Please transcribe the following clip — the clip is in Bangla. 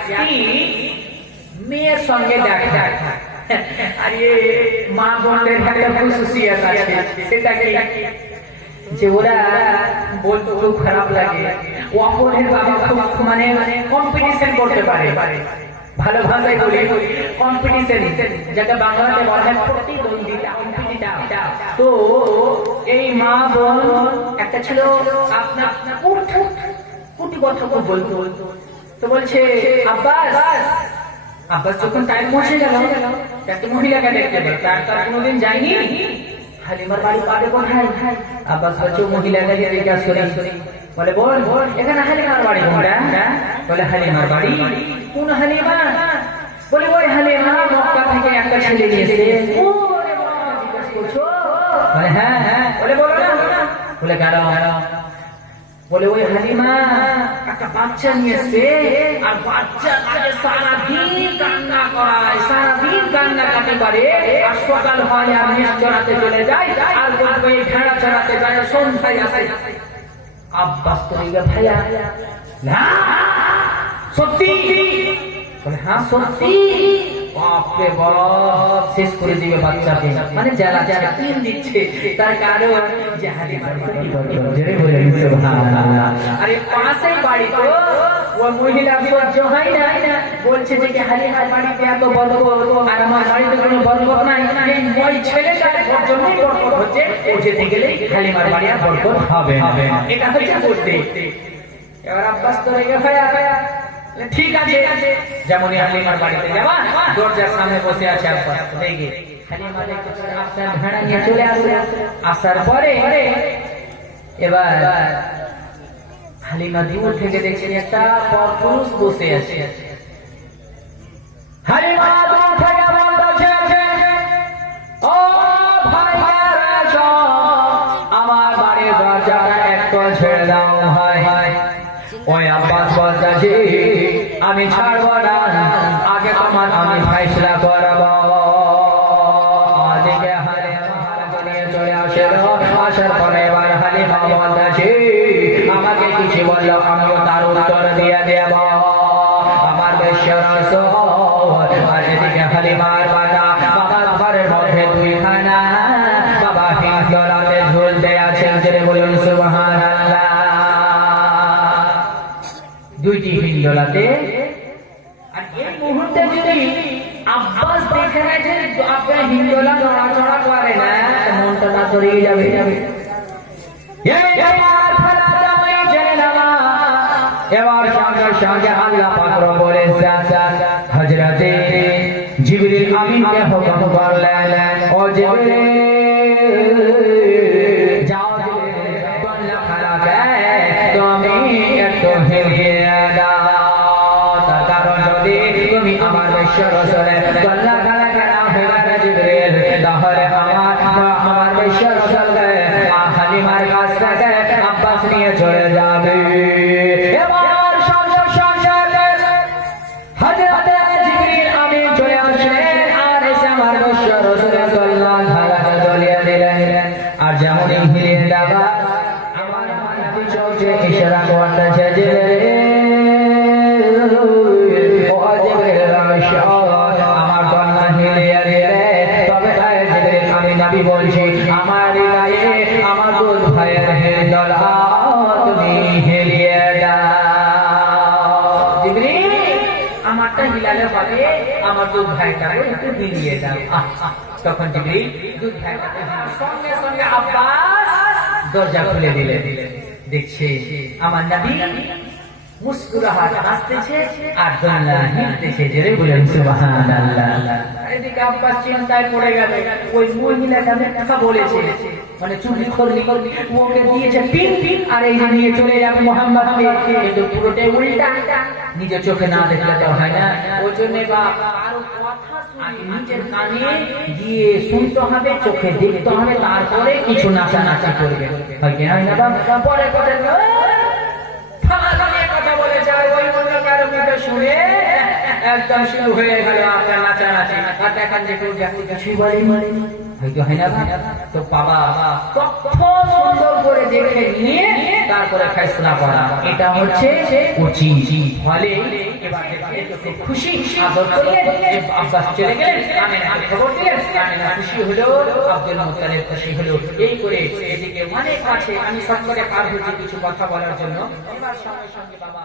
একটি মেয়ের সঙ্গে দেখা। আর মা বোনদের একটা খুশুসিয়াত আছে, সেটা কি যে ওরা বলতে খুব খারাপ লাগে, অপরের বাবা খুব মানে কম্পিটিশন করতে পারে, ভালো ভাষায় বলি কম্পিটিশন, যেটা বাংলাতে বলা হয় প্রতিদ্বন্দ্বিতা। তো এই মা বোন একটা ছিল আপনার কুটি কথা বলতো, তো বলছে আব্বাস যখন টাইম পৌঁছে গেল একটা মহিলাকে দেখতে পেল, তার কোনোদিন যায়নি, হালিমার বাড়ি পাবে কোথায়? আব্বাস বলছে মহিলাকে জিজ্ঞাসা করে, বলে বোন এখানে হালিমার বাড়ি কোনটা? বলে হালিমার বাড়ি। কোন হালিমা? বলে ওই হালিমা মক্কা থেকে একটা ছেলে নিয়েছে। বলে হ্যাঁ। বলে বলো না। বলে কেন? বলে ওই হালিমা একটা বাচ্চা নিয়েছে, আর বাচ্চা সারাদিন কান্না করায়, সারাদিন কান্নাকাটি করে, আর সকাল হয় আর মেষ চড়াতে চলে যায়, আর ওই ভেড়া চড়াতে যায়, সন্ধ্যায় আসে। আব্বাস তো ভাইয়া না সত্যি? বলে হ্যাঁ সত্যি। বাপরে বাপ, শেষ করে দিবে বাচ্চাকে, মানে যারা তিন দিচ্ছে, তার কারণ যে আরে পাশেই বাড়ি তো ওই মহিলা সহ্য হয় না, বলছে যে হালিমার বাড়িতে এত বরকত আর আমার বাড়িতে কোনো বরকত নাই, ওই ছেলেটার জন্যই বরকত হচ্ছে, ও যেতে গেলে হালিমার বাড়ি আর বরকত হবে না, এটা হচ্ছে করতে। এবার আব্বাস তো রেগে ভাইয়া ঠিক আছে, যেমন হালিমার বাড়িতে যাবা, দরজার সামনে বসে আছে আব্বাস, রেগে হালিমা আপনার ভেড়া নিয়ে চলে আসে। আসার পরে এবার হালিমা দূর থেকে দেখছেন একটা পরপুরুষ বসে আছে। হালিমা দূর থেকে বলছে, ও ভাইয়ারা আমার বাড়ির দরজাটা একটু ছেড়ে দাও ভাই। ওই আব্বাস বলছে আমি ছাড়বো না, আগে তোমার আমি ফয়সালা করব। আজকে হালিমা নিয়ে চলে আসে, আসার পরে এবার হালিমা বলছে আমাকে কিছু বললো, আমিও তার উত্তর দিয়ে দেব। আমার বিশ্বাস আর এদিকে হালিমার বাবা, বাবার ঘরের মধ্যে দুইখানা বাবা হিন্দরাতে ঝুলতে আছেন, যেটা বলুন সুবহানাল্লাহ। দুইটি হিন্দোলাতে। আর এই মুহূর্তে যদি আব্বাস দেখে নেয় যে আপনার হিন্দোলা নড়াচড়া করে না, মনটা না জড়িয়ে যাবে। এবার সঙ্গে সঙ্গে আল্লাহ পাক রব্বুল ইজ্জত হযরতে জিবরিল আমিনকে হুকুম করলেন, ও জিবরিল যাও দোল্লা খালাকে তুমি একটু হেলিয়ে দাও, তার কারণ যদি তুমি আমার বিশ্ব রাসূলের দোল্লা খালাকে না হেলাতে জিবরিল, তাহলে আমার বিশ্ব রাসূলকে হালিমার কাছ থেকে আব্বাস নিয়ে চলে যাবে। আর যেমন হিলিয়ে দেওয়া আমার মানবী চলছে, ইশারা করতেছে যে আমার কন্যা হিলিয়ে দিলে, তবে আমি নবী বলছি আমার গায়ে আমার দুধ ভাইয়ের হিন্দোলা তুমি হিলিয়ে দাও। জিবরিল আমারটা হিলালে হবে, আমার দুধ ভাইটাকে একটু হিলিয়ে দাও। তখন জিবরিল দুধ ভাইটাকে সঙ্গে সঙ্গে আব্বাস দরজা খুলে দিলে, দেখছে আমার নবী মুস্কুরাহাত হাসতেছে আর দোলনা হিলতেছে, জোরে বলেন সুবহানাল্লাহ। এদিকে আব্বাস চিন্তায় পড়ে গেল, ওই মহিলাটা কথা বলেছে, মানে চুরি করলি ওকে দিয়েছে পিন, আর এই যে নিয়ে চলে যাবে মুহাম্মদকে, কিন্তু পুরোটাই উল্টা, নিজের চোখে না দেখলে তো হয় না, ওই জন্য আরো কথা নিজের কানে গিয়ে শুনতে হবে, চোখে দেখতে হবে, তারপরে কিছু নাচানাচি করবে, হয় কি হয় না? পরে কথা বলেছে, ওই মহিলার মুখে শুনে একদম শুরু হয়ে গেল আপনার নাচানাচি, আর দেখান যে কিছুই বলেনি, হয়তো হয় না? তো বাবা কত সুন্দর করে দেখে নিয়ে তারপরে ফয়সালা করা, এটা হচ্ছে উচিত। ফলে এবার একটু খুব খুশি আদর করলেন, আব্বাস চলে গেলেন, আমেনাকে খবর দিলেন, আমেনা খুশি হলো, আব্দুল মুত্তালিব খুশি হলো। এই করে এদিকে অনেক কাছে আমি শর্ট করে পার হয়েছি কিছু কথা বলার জন্য। এবার সঙ্গে সঙ্গে বাবা